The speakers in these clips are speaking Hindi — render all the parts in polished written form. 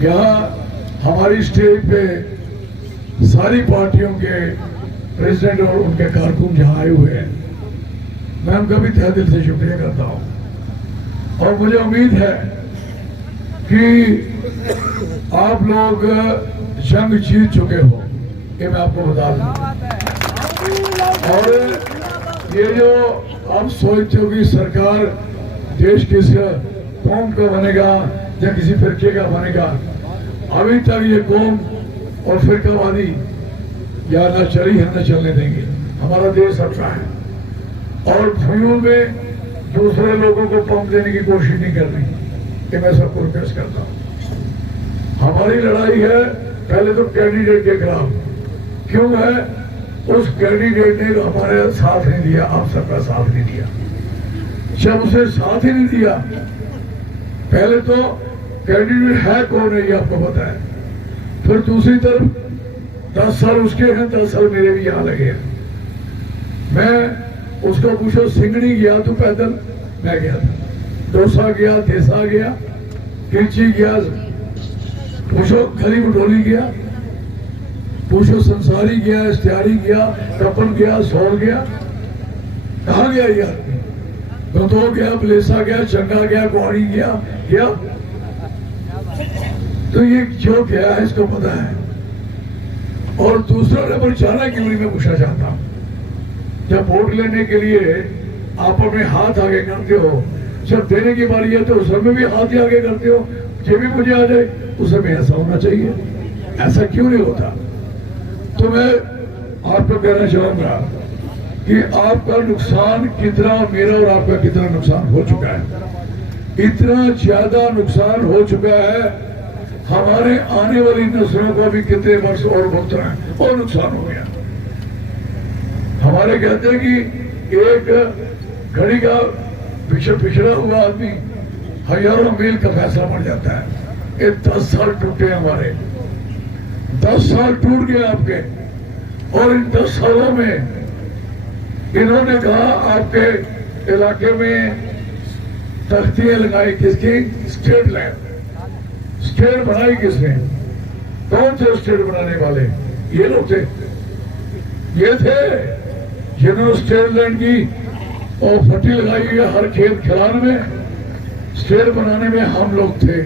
यहाँ हमारी स्टेज पे सारी पार्टियों के प्रेसिडेंट और उनके कारकुन जहाँ आए हुए हैं, मैं उनका भी तहे दिल से शुक्रिया करता हूँ। और मुझे उम्मीद है कि आप लोग जंग जीत चुके हो, ये मैं आपको बता दूं। और ये जो आप सोचते हो कि सरकार देश किस कौम का बनेगा या किसी फिरके का बनेगा, अभी तक ये कौम और फिरकावादी या न चली है न चलने देंगे। हमारा देश अच्छा है और फ्यूल में दूसरे लोगों को पंप देने की कोशिश नहीं कर रही, कि मैं सबको रिक्वेस्ट करता हूँ। हमारी लड़ाई है पहले तो कैंडिडेट के खिलाफ। क्यों है? उस कैंडिडेट ने हमारे साथ नहीं दिया, आप सबका साथ नहीं दिया। जब उसे साथ ही नहीं दिया, पहले तो कैंडिडेट है कौन है ये आपको पता है, फिर दूसरी तरफ 10 साल उसके हैं, 10 साल मेरे भी यहाँ लगे हैं। मैं उसको पूछो सिंगड़ी गया तो पैदल, मैं गया था, डोसा गया, देसा गया, किरची गया, पूछो खली बटोली गया, पूछो संसारी गया, इश्तियारी गया, कपन गया, सौर गया, कहाँ गया ये आदमी? गंदो गया, बलेसा गया, चंगा गया, गुआड़ी गया। तो ये जो गया है इसको पता है। और दूसरा नंबर जाना क्यों नहीं, मैं पूछना चाहता हूँ। जब वोट लेने के लिए आप अपने हाथ आगे करते हो, जब देने की बारी है तो उस समय भी हाथ ही आगे करते हो, ये भी मुझे आ जाए, उस समय ऐसा होना चाहिए। ऐसा क्यों नहीं होता? तो मैं आपको कहना चाहूंगा कि आपका नुकसान कितना, मेरा और आपका कितना नुकसान हो चुका है। इतना ज्यादा नुकसान हो चुका है, हमारे आने वाली नस्लों को भी कितने वर्ष और भुगतना है और नुकसान हो गया। हमारे कहते हैं कि एक घड़ी का पिछड़ा हुआ आदमी हजारों मील का फैसला बन जाता है। ये 10 साल टूटे हमारे, 10 साल टूट गए आपके। और इन 10 सालों में इन्होंने कहा आपके इलाके में तख्तियां लगाई, किसकी? State land. स्टेट बनाई किसने? कौन थे स्टेट बनाने वाले? ये लोग थे, ये थे जिन्होंने स्टेट लैंड की और फटी लगाई हुई हर खेत खिलान में। स्टेट बनाने में हम लोग थे,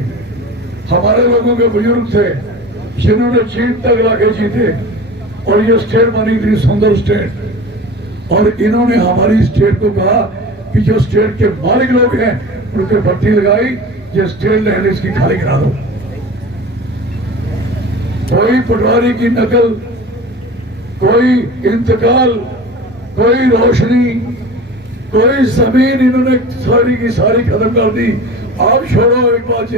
हमारे लोगों के बुजुर्ग थे जिन्होंने जीत तक लाके जीते। और ये स्टेट बनी थी सुंदर स्टेट। और इन्होंने हमारी स्टेट को कहा कि जो स्टेट के मालिक लोग हैं उनके भट्टी लगाई, ये स्टेट लैंड इसकी खाली करा दो। कोई पटवारी की नकल, कोई इंतकाल, कोई रोशनी, कोई जमीन इन्होंने सारी की सारी खत्म कर दी। आप छोड़ो एक बात,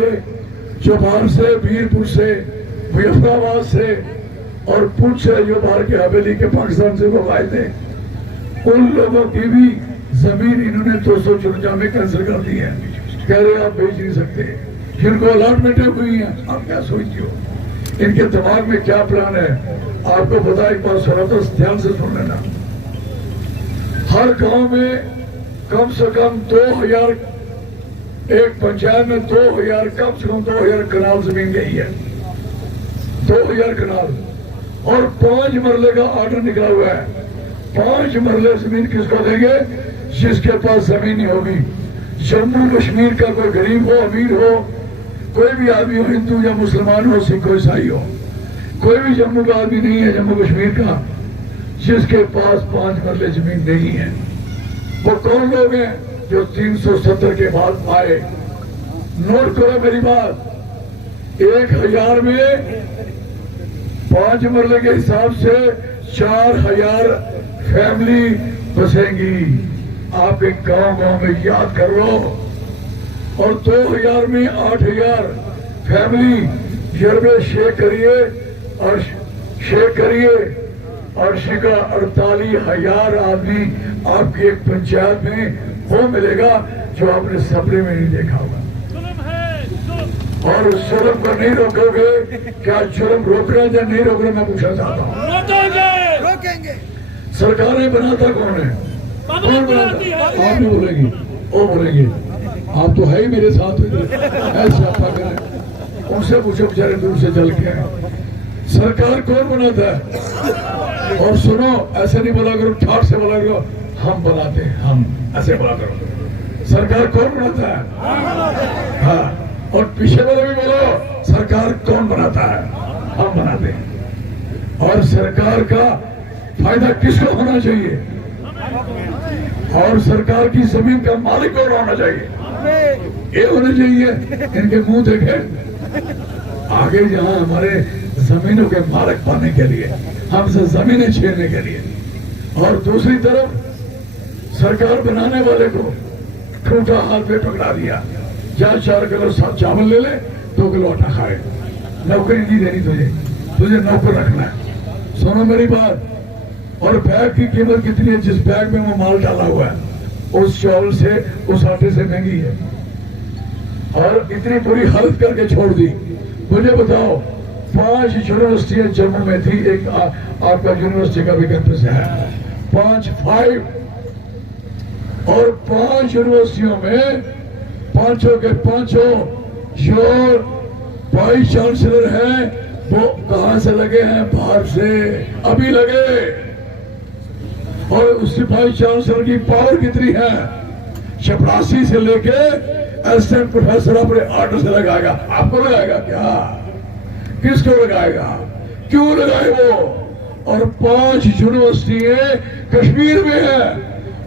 जो बाहर से, वीरपुर से, मुजफ्फराबाद से और पुंछ से, जो बाहर के हवेली के पाकिस्तान से वो आए थे, उन लोगों की भी जमीन इन्होंने 254 में कैंसिल कर दी है। कह रहे आप बेच नहीं सकते। जिनको अलॉटमेंटें हुई हैं, आप क्या सोचते हो? इनके दिमाग में क्या प्लान है आपको पता? एक बार सुना तो ध्यान से सुन लेना। हर गांव में कम से कम 2000, एक पंचायत में 2000, कम से कम 2000 कनाल जमीन गई है, 2000 कनाल। और 5 मरले का ऑर्डर निकला हुआ है। 5 मरले जमीन किसको देंगे? जिसके पास जमीन नहीं होगी। जम्मू कश्मीर का कोई गरीब हो, अमीर हो, कोई भी आदमी हो, हिंदू या मुसलमान हो, सिख हो, ईसाई हो, कोई भी जम्मू का आदमी नहीं है, जम्मू कश्मीर का, जिसके पास 5 मरले जमीन नहीं है। वो कौन लोग हैं? जो 370 के बाद आए। नोट करो मेरी बात, 1000 में 5 मरले के हिसाब से 4000 फैमिली बसेंगी। आप एक गांव में याद कर लो। और 2000 में 8000 फैमिली जरबे शेख करिए और शिका 48,000 आदमी आपकी एक पंचायत में वो मिलेगा जो आपने सपने में नहीं देखा होगा। और उस जुर्म को नहीं रोकोगे? क्या जुर्म रोकना या नहीं रोकना, मैं पूछना चाहता हूँ। रोकेंगे। सरकारें बनाता कौन है? कौन बनाता? आप नहीं बोलेंगे, वो बोलेंगे। आप तो है ही मेरे साथ, ऐसे आप करें। उनसे पूछो बेचारे दूर से चल के आए। सरकार कौन बनाता है? और सुनो, ऐसे नहीं बोला करो, ठाट से बोला करो हम बनाते हैं, हम ऐसे बोला करो। सरकार कौन बनाता है? हाँ, और पीछे वाले भी बोलो सरकार कौन बनाता है? हम बनाते हैं। और सरकार का फायदा किसको होना चाहिए? और सरकार की जमीन का मालिक कौन होना चाहिए? ये होना चाहिए। इनके मुंह देखे आगे जहां हमारे जमीनों के मालिक बनने के लिए, हमसे जमीनें छीनने के लिए, और दूसरी तरफ सरकार बनाने वाले को ठूठा हाथ पे पकड़ा दिया, जहां 4 किलो चावल ले ले 2 किलो आटा खाए, नौकरी नहीं देनी तुझे नौकर रखना है। सुनो मेरी बात। और बैग की कीमत कितनी है? जिस बैग में वो माल डाला हुआ है उस चावल से, उस आटे से महंगी है। और इतनी बुरी हालत करके छोड़ दी। मुझे बताओ, 5 यूनिवर्सिटियां जम्मू में थी, एक आपका यूनिवर्सिटी का भी कैंपस है, 5 और 5 यूनिवर्सिटियों में पांचों के पांचों जो वाइस चांसलर हैं वो कहां से लगे हैं? बाहर से अभी लगे। और उसी वाइस चांसलर की पावर कितनी है? चपरासी से लेके असिस्टेंट प्रोफेसर अपने ऑर्डर से लगाएगा। आपको लगाएगा क्या? किसको लगाएगा? क्यों लगाए वो? और 5 यूनिवर्सिटियां कश्मीर में है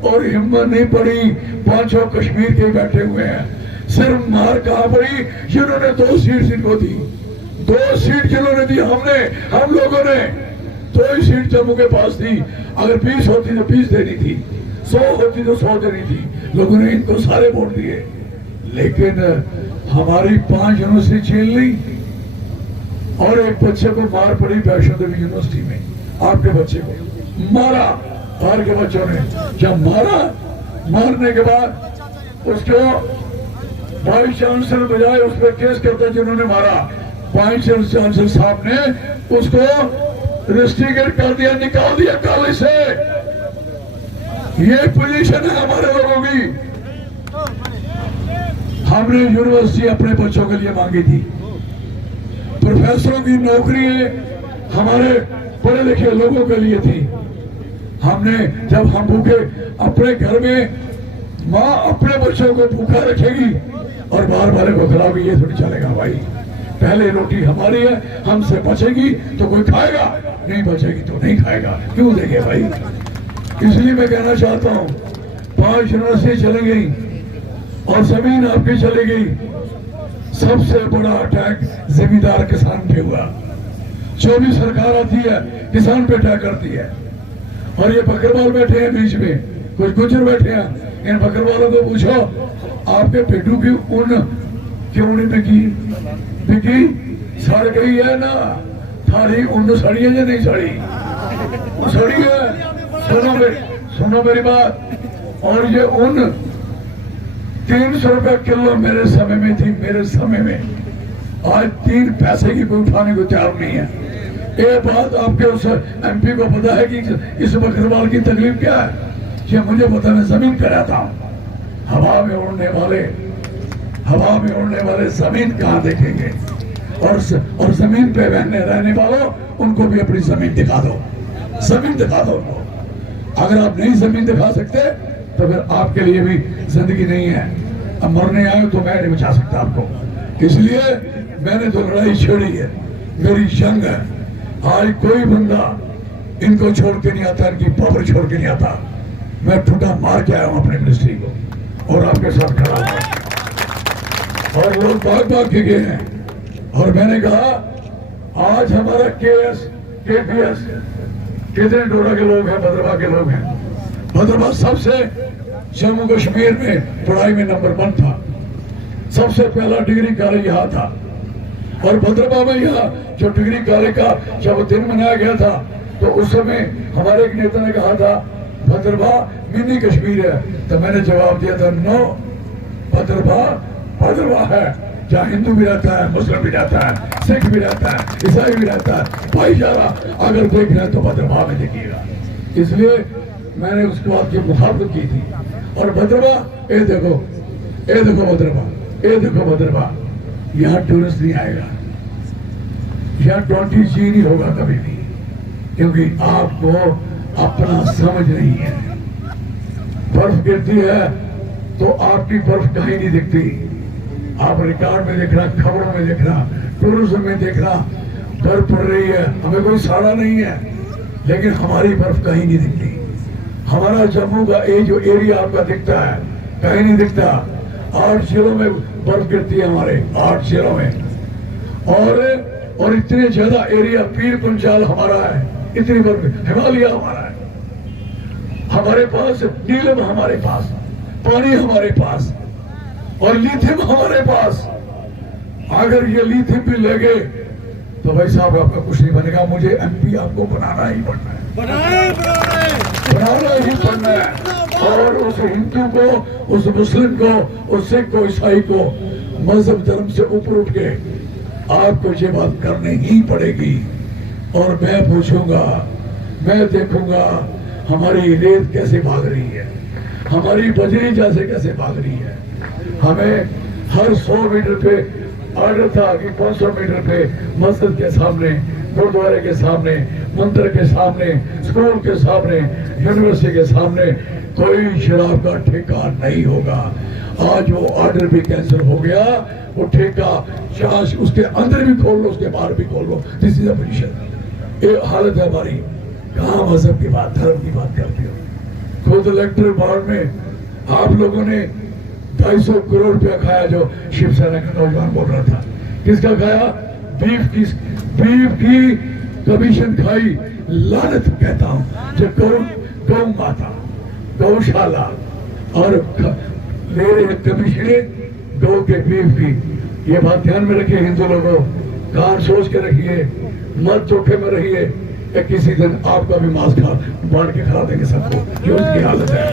और हिम्मत नहीं पड़ी, पांचों कश्मीर के बैठे हुए हैं। सिर्फ मार कहां पड़ी? जिन्होंने 2 सीट इनको दी, 2 सीट जिन्होंने दी हम लोगों ने 2 ही सीट जम्मू के पास थी। अगर 20 होती तो 20 देनी थी, 100 होती तो 100 देनी थी। लोगों ने इनको सारे वोट दिए, लेकिन हमारी 5 यूनिवर्सिटी छीन ली। और एक बच्चे को मार पड़ी वैष्णो देवी यूनिवर्सिटी में, आपके बच्चे को मारा बाहर के बच्चों ने। जब मारने के बाद उसको वाइस चांसलर बजाय उस पर केस करता जिन्होंने मारा, वाइस चांसलर साहब ने उसको रेस्ट्रिकेट कर दिया, निकाल दिया कॉलेज से। ये पोजीशन है हमारे लोगों की। हमने यूनिवर्सिटी अपने बच्चों के लिए मांगी थी, प्रोफेसरों की नौकरी हमारे पढ़े लिखे लोगों के लिए थी। हमने जब हम भूखे, अपने घर में माँ अपने बच्चों को भूखा रखेगी और बाहर वाले को खिलाओगी, ये थोड़ी चलेगा भाई। पहले रोटी हमारी है, हमसे बचेगी तो कोई खाएगा, नहीं बचेगी तो नहीं खाएगा। क्यों देंगे भाई? इसलिए मैं कहना चाहता हूँ, 5 यूनिवर्सिटी चली गई और जमीन आपकी चली गई। सबसे बड़ा अटैक जमींदार किसान पे हुआ। जो भी सरकार आती है किसान पे अटैक करती है। और ये बकरवाल बैठे हैं बीच में, कुछ गुजर बैठे हैं। इन बकरवालों को पूछो, आपके पेटू की ऊन क्यों नहीं बिकी? सड़ गई है ना? थारी ऊन सड़ी है या नहीं सड़ी? सड़ी है। सुनो मेरी बात। और ये ऊन 300 रुपए किलो मेरे समय में थी, मेरे समय में। आज 3 पैसे की कोई उठाने को तैयार नहीं है। ये बात आपके उस MP को पता है कि इस बकरवाल की तकलीफ क्या है? ये मुझे पता, मैं जमीन पे रहता हूँ। हवा में उड़ने वाले जमीन कहाँ देखेंगे? और जमीन पे रहने वालों उनको भी अपनी जमीन दिखा दो, जमीन दिखा दो उनको। अगर आप नहीं जमीन दिखा सकते तो फिर आपके लिए भी जिंदगी नहीं है। अब मरने आए तो मैं नहीं बचा सकता आपको। इसलिए मैंने तो लड़ाई छेड़ी है, मेरी जंग है। आज कोई बंदा इनको छोड़ के नहीं आता, इनकी पावर छोड़ के नहीं आता। मैं ठुटा मार के आया हूं अपने मिनिस्ट्री को और आपके साथ खड़ा हूं। और लोग भाग के गए हैं। और मैंने कहा, आज हमारा KPS कितने डोरा के लोग हैं? भद्रवाह के लोग हैं। भद्रवाह सबसे जम्मू कश्मीर में पढ़ाई में नंबर 1 था। सबसे पहला डिग्री कॉलेज यहाँ था। और भद्रवाह में यहाँ जो डिग्री कॉलेज का जब दिन मनाया गया था तो उस समय हमारे एक नेता ने कहा था भद्रवाह मिनी कश्मीर है। तो मैंने जवाब दिया था, नो, भद्रवाह है जहाँ हिंदू भी रहता है, मुस्लिम भी रहता है, सिख भी रहता है, ईसाई भी रहता है। भाईचारा अगर देख रहे हैं तो भद्रवाह में देखिएगा। इसलिए मैंने उसके बाद की मुखालफत की थी। और भद्रवाह, ये देखो भद्रवाह, यहाँ टूरिस्ट नहीं आएगा। या 20G नहीं होगा कभी भी, क्योंकि आपको अपना समझ नहीं है। बर्फ गिरती है तो आपकी बर्फ कहीं नहीं दिखती। आप रिकॉर्ड में देखना, खबरों में देखना, टूरिज्म में देखना, बर्फ पड़ रही है, हमें कोई साड़ा नहीं है, लेकिन हमारी बर्फ कहीं नहीं दिखती। हमारा जम्मू का ये जो एरिया आपका दिखता है, कहीं नहीं दिखता। 8 जिलों में बर्फ गिरती है, हमारे 8 जिलों में, और इतने ज्यादा एरिया, पीर पंचाल हमारा है, इतनी बर्फ, हिमालय हमारा है, हमारे पास नीलम, हमारे पास पानी, हमारे पास, और लिथियम हमारे पास। अगर ये लिथियम भी लगे तो भाई साहब आपका कुछ नहीं बनेगा। मुझे MP आपको बनाना ही पड़ना है, बनाना ही पड़ना है। और उस हिंदू को, उस मुस्लिम को, उस सिख को, ईसाई को मजहब धर्म से ऊपर उठ के आपको ये बात करनी ही पड़ेगी। और मैं पूछूंगा, मैं देखूंगा हमारी रेत कैसे भाग रही है, हमारी बजरी जैसे कैसे भाग रही है। हमें हर 100 मीटर पे ऑर्डर था कि 500 मीटर पे मस्जिद के सामने, गुरुद्वारे के सामने, मंदिर के सामने, स्कूल के सामने, यूनिवर्सिटी के सामने कोई शराब का ठेका नहीं होगा। आज वो ऑर्डर भी कैंसिल हो गया। वो ठेका चाश उसके अंदर भी खोल लो, उसके बाहर भी खोल लो। This is a position. ये हालत है हमारी। कहाँ मजहब की बात, धर्म की बात करते हो। खुद इलेक्टोरल बॉन्ड में आप लोगों ने 250 करोड़ रुपया खाया, जो शिवसेना का नौजवान बोल रहा था। किसका खाया? बीफ की कमीशन खाई। लानत कहता हूं जो गौ माता, गौशाला और ले रहे कमीशन गौ के बीफ की। ये बात ध्यान में रखिए हिंदू लोगों, कान सोच के रखिए, मत धोखे में रहिए। किसी दिन आपका भी मांस बांट के खा देंगे सबको, ये उसकी हालत है।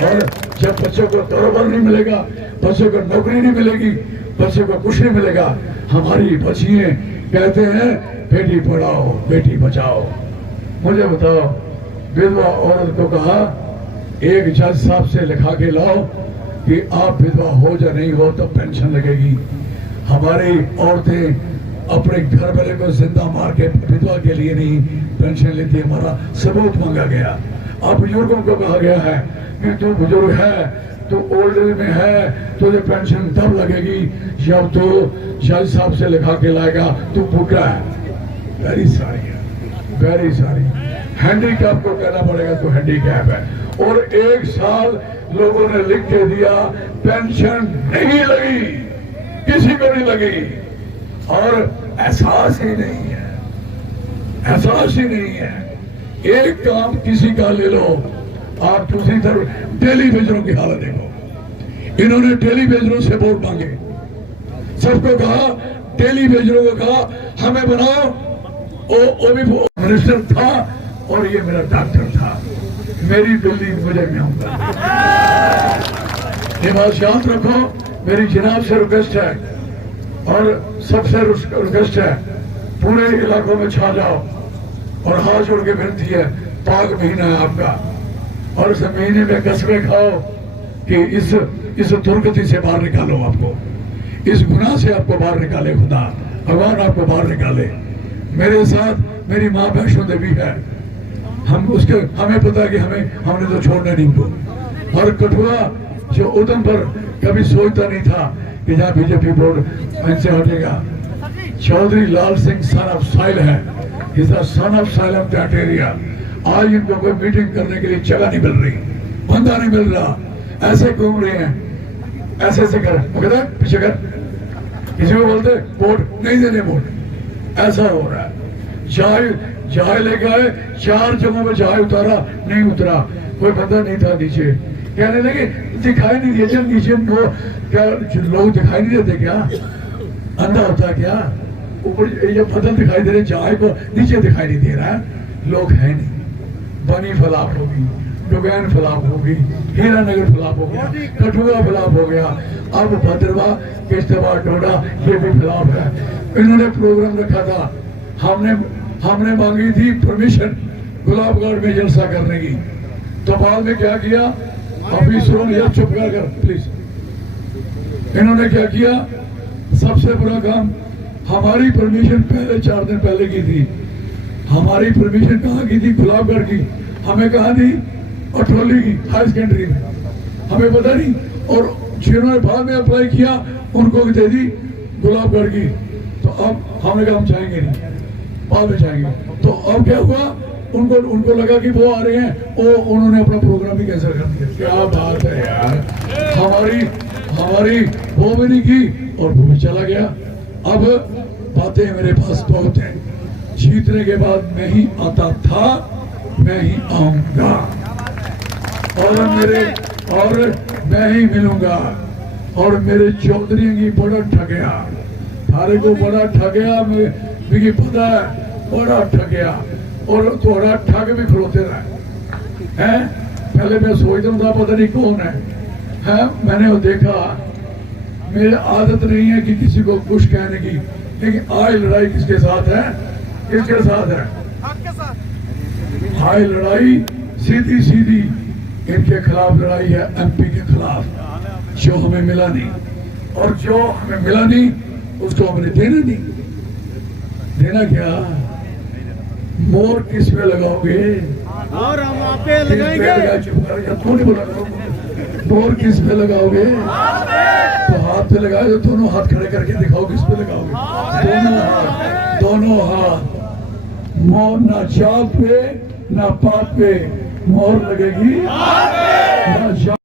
और जब बच्चों को कारोबार नहीं मिलेगा, बच्चों को नौकरी नहीं मिलेगी, बच्चों को कुछ नहीं मिलेगा, हमारी बच्चियां कहते हैं बेटी पढ़ाओ बेटी बचाओ। मुझे बताओ, विधवा औरत को कहा, एक जज साहब से लिखा के लाओ कि आप विधवा हो या नहीं हो तो पेंशन लगेगी। हमारी औरतें अपने घर वाले को जिंदा मार के विधवा के लिए नहीं पेंशन लेती। हमारा सबूत मांगा गया। अब बुजुर्गों को कहा गया है कि तू बुजुर्ग है, तू ओल्ड एज में है, तुझे पेंशन तब लगेगी जब तू जज साहब से लिखा के लाएगा तू बूढ़ा है। वेरी सारी हैंडीकैप को कहना पड़ेगा तो हैंडीकैप है। और 1 साल लोगों ने लिख के दिया, पेंशन नहीं लगी, किसी को नहीं लगी। और एहसास ही नहीं है, एहसास ही नहीं है। एक काम किसी का ले लो, आप दूसरी तरफ टेलीविजनों की हालत देखो। इन्होंने टेलीविजनों से वोट मांगे, सबको कहा, टेलीविजनों को कहा हमें बनाओ। वो भी मिनिस्टर था और ये मेरा डॉक्टर था। मेरी बिल्डिंग मुझे में आऊंगा। ये बात याद रखो, मेरी जनाब से रिक्वेस्ट है और सबसे रिक्वेस्ट है, पूरे इलाकों में छा जाओ और हाथ जोड़ के विनती है, पाक महीना है आपका, और इस महीने में कसमें खाओ कि इस दुर्गति से बाहर निकालो, आपको इस गुनाह से आपको बाहर निकाले खुदा, भगवान आपको बाहर निकाले। मेरे साथ मेरी माँ वैष्णो देवी है, हमें पता है कि हमने तो छोड़ना नहीं को। और कठुआ जो उधम पर कभी सोचता नहीं था कि जहाँ बीजेपी बोर्ड इनसे हटेगा। Chaudhary Lal Singh son of soil है, son of soil of that area. आज इनको कोई मीटिंग करने के लिए जगह नहीं मिल रही, बंदा नहीं मिल रहा, ऐसे घूम रहे हैं, ऐसे कर पीछे कर, किसी को बोलते वोट नहीं देने, वोट ऐसा हो रहा है। चाय लेके आए, 4 जगहों में चाय उतारा, नहीं उतरा, कोई बंदा नहीं था नीचे। कहने लगे दिखाई नहीं दिया, जब नीचे क्या लोग दिखाई नहीं देते क्या? अंधा होता है क्या? ऊपर ये बदल दिखाई दे रहे, चाय को नीचे दिखाई नहीं दे रहा है। लोग है नहीं। बनी फलाप होगी, डुगैन फलाप होगी, हीरानगर फलाप हो गया, कठुआ फलाप हो गया, अब भद्रवा, किश्तवाड़, डोडा ये भी फलाप है। इन्होंने प्रोग्राम रखा था, हमने मांगी थी परमिशन गुलाबगढ़ में जलसा करने की, तो बाद में क्या किया, ऑफिसरों ने चुप कर प्लीज, इन्होंने क्या किया, सबसे बुरा काम, हमारी परमिशन पहले 4 दिन पहले की थी। हमारी परमिशन कहाँ की थी? गुलाबगढ़ की। हमें कहाँ दी? अठौली की हाई सेकेंडरी में। हमें पता नहीं। और जिन्होंने बाद में अप्लाई किया उनको दे दी गुलाबगढ़ की। तो अब हमने कहा हम जाएंगे नहीं, बाद में जाएंगे। तो अब क्या हुआ? उनको लगा कि वो आ रहे हैं, वो उन्होंने अपना प्रोग्राम भी कैंसिल कर दिया। क्या बात है यार। हमारी वो भी नहीं की और वो भी चला गया। अब बातें मेरे पास बहुत हैं। जीतने के बाद मैं ही आता था, मैं ही आऊंगा और मैं ही मिलूंगा। और मेरे चौधरी की बड़ा ठगया, थारे को बड़ा ठगया, मुझे पता है बड़ा ठगया। और थोड़ा ठग भी खलोते रहे हैं। पहले मैं सोचता था पता नहीं कौन है। मैंने वो देखा। मेरी आदत नहीं है कि किसी को कुछ कहने की, लेकिन आज लड़ाई किसके साथ है? किसके साथ है? आज लड़ाई सीधी सीधी इनके खिलाफ लड़ाई है, एमपी के खिलाफ, जो हमें मिला नहीं। और जो हमें मिला नहीं उसको हमने देना नहीं। देना क्या? मोर किस पे लगाओगे? और हम आप पे लगाएंगे। चुप कर, तू नहीं बोला करो। मोर किस पे लगाओगे? तो हाथ पे लगाओ, तो दोनों हाथ खड़े करके दिखाओ किस पे लगाओगे। दोनों हाथ। मोर ना जात पे ना पात पे मोर लगेगी, ना